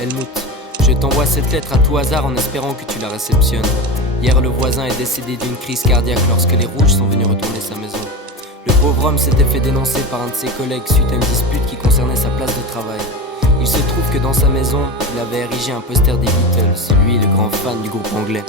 Helmut, je t'envoie cette lettre à tout hasard en espérant que tu la réceptionnes. Hier, le voisin est décédé d'une crise cardiaque lorsque les rouges sont venus retourner sa maison. Le pauvre homme s'était fait dénoncer par un de ses collègues suite à une dispute qui concernait sa place de travail. Il se trouve que dans sa maison, il avait érigé un poster des Beatles, lui le grand fan du groupe anglais.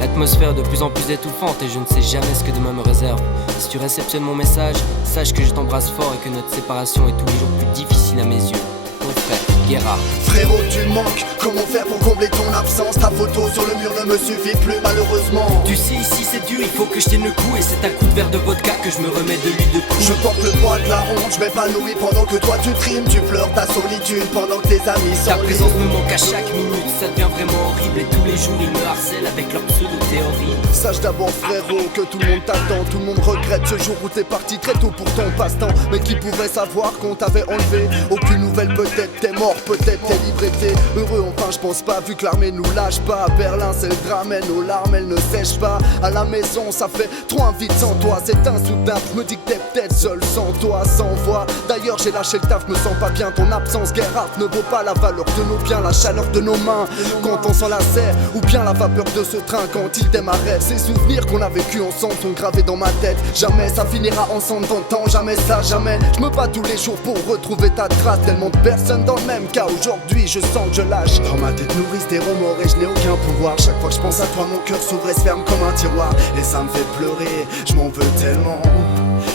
L'atmosphère est de plus en plus étouffante et je ne sais jamais ce que demain me réserve. Si tu réceptionnes mon message, sache que je t'embrasse fort et que notre séparation est tous les jours plus difficile à mes yeux. Ton frère, Guérard. Frérot, tu me manques, comment faire pour combler ton absence? Ta photo sur le mur ne me suffit plus malheureusement. Tu sais, ici c'est dur, il faut que je tienne le coup. Et c'est à coup de verre de vodka que je me remets de l'huile de coude. Je porte le poids de la honte, je m'épanouis pendant que toi tu trimes. Tu pleures ta solitude pendant que tes amis sont Ta présence libres. me manque à chaque minute, ça devient vraiment horrible. Et tous les jours ils me harcèlent avec leurs pseudo-théories. Sache d'abord frérot que tout le monde t'attend. Tout le monde regrette ce jour où t'es parti très tôt pour ton passe-temps. Mais qui pouvait savoir qu'on t'avait enlevé? Aucune nouvelle, peut-être t'es mort, peut-être t'es libre et t'es heureux. Enfin je pense pas vu que l'armée nous lâche pas. À Berlin c'est le drame et nos larmes elles ne sèchent pas. À la maison ça fait trop vite sans toi. C'est insoutenable, je me dis que t'es peut-être seul sans toi, sans voix. D'ailleurs j'ai lâché le taf, me sens pas bien. Ton absence Gerhard ne vaut pas la valeur de nos biens. La chaleur de nos mains quand on s'en lassait. Ou bien la vapeur de ce train quand il démarrait. Ces souvenirs qu'on a vécu ensemble sont gravés dans ma tête. Jamais ça finira ensemble dans le temps, jamais ça, jamais. Je me bats tous les jours pour retrouver ta trace. Tellement de personnes dans le même cas, aujourd'hui je sens que je lâche. Dans ma tête nourrissent des remords et je n'ai aucun pouvoir. Chaque fois que je pense à toi mon cœur s'ouvre et se ferme comme un tiroir. Et ça me fait pleurer, je m'en veux tellement.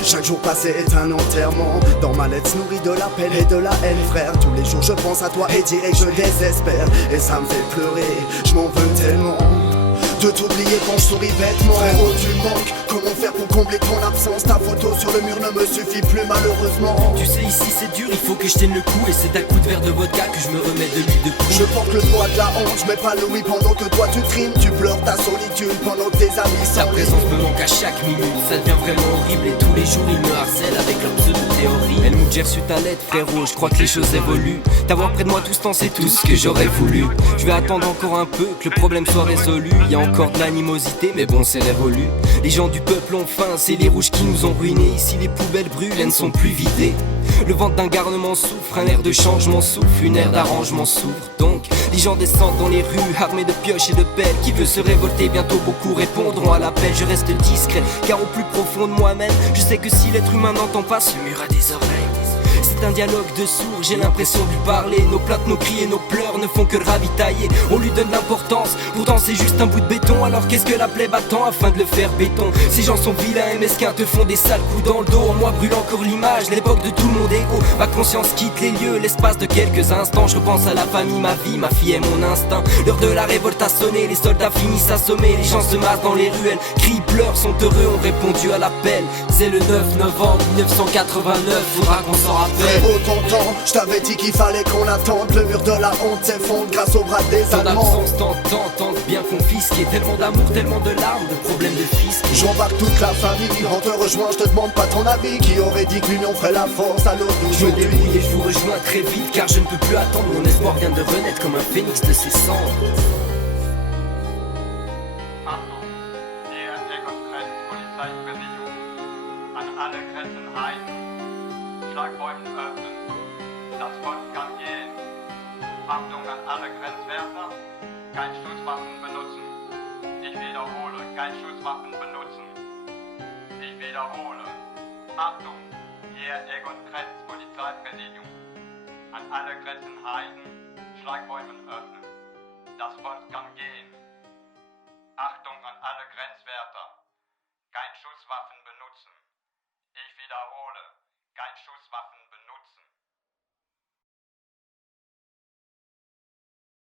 Chaque jour passé est un enterrement. Dans ma lettre se nourrit de la peine et de la haine frère. Tous les jours je pense à toi et dirais que je désespère. Et ça me fait pleurer, je m'en veux tellement de t'oublier quand je souris bêtement. Frérot tu me manques, comment faire pour combler ton absence? Ta photo sur le mur ne me suffit plus malheureusement. Tu sais ici c'est dur, il faut que je tienne le coup. Et c'est à coup de verre de vodka que je me remets de l'huile de coude. Je porte le poids de la honte, je m'épanouis pendant que toi tu trimes. Tu pleures ta solitude pendant que tes amis Ta sont présence libres. me manque à chaque minute, ça devient vraiment horrible. Et tous les jours ils me harcèlent avec leurs pseudo-théories. Helmut, j'ai reçu ta lettre frérot, je crois que les choses évoluent. T'avoir près de moi tout ce temps c'est tout ce que j'aurais voulu. Je vais attendre encore un peu, que le problème soit résolu. Y a encore de l'animosité mais bon c'est révolu. Les gens du peuple ont faim, c'est les rouges qui nous ont ruinés. Ici les poubelles brûlent, elles ne sont plus vidées. Le vent d'un garnement souffre, un air de changement souffle, une ère d'arrangement s'ouvre. Donc les gens descendent dans les rues, armés de pioches et de pelles. Qui veut se révolter, bientôt beaucoup répondront à l'appel. Je reste discret, car au plus profond de moi-même, je sais que si l'être humain n'entend pas, ce mur a des oreilles. C'est un dialogue de sourds, j'ai l'impression de lui parler. Nos plaintes, nos cris et nos pleurs ne font que le ravitailler. On lui donne l'importance, pourtant c'est juste un bout de béton. Alors qu'est-ce que la plaie battant afin de le faire béton? Ces gens sont vilains et mesquins, te font des sales coups dans le dos. En moi brûle encore l'image, l'époque de tout le monde égaux. Ma conscience quitte les lieux, l'espace de quelques instants. Je repense à la famille, ma vie, ma fille et mon instinct. L'heure de la révolte a sonné, les soldats finissent assommés. Les gens se massent dans les ruelles, crient, pleurent, sont heureux, ont répondu à l'appel. C'est le 9 novembre 1989, faudra qu'on s'en rappelle. Frérot t'entends, je t'avais dit qu'il fallait qu'on attende. Le mur de la honte s'effondre grâce au bras des Tant Allemands. d'absence, tant de bien confisqué. Tellement d'amour, tellement de larmes, de problèmes de fils. J'embarque toute la famille, on te rejoint, je te demande pas ton avis. Qui aurait dit que l'union ferait la force à l'autre Je me d'aujourd'hui? débrouille et je vous rejoins très vite, car je ne peux plus attendre. Mon espoir vient de renaître comme un phénix de ses cendres. Achtung, der Eckert-Grenz-Polizeipräsidium. An alle Grenzen halten. Schlagbäumen öffnen. Das Volk kann gehen. Achtung an alle Grenzwärter. Kein Schusswaffen benutzen. Ich wiederhole, kein Schusswaffen benutzen. Ich wiederhole. Achtung, hier Eckert-Grenz-Polizeipräsidium. An alle Grenzen halten. Schlagbäumen öffnen. Das Volk kann gehen. Achtung an alle Grenzwärter. Kein Schusswaffen benutzen. Ich wiederhole, kein Schusswaffen benutzen.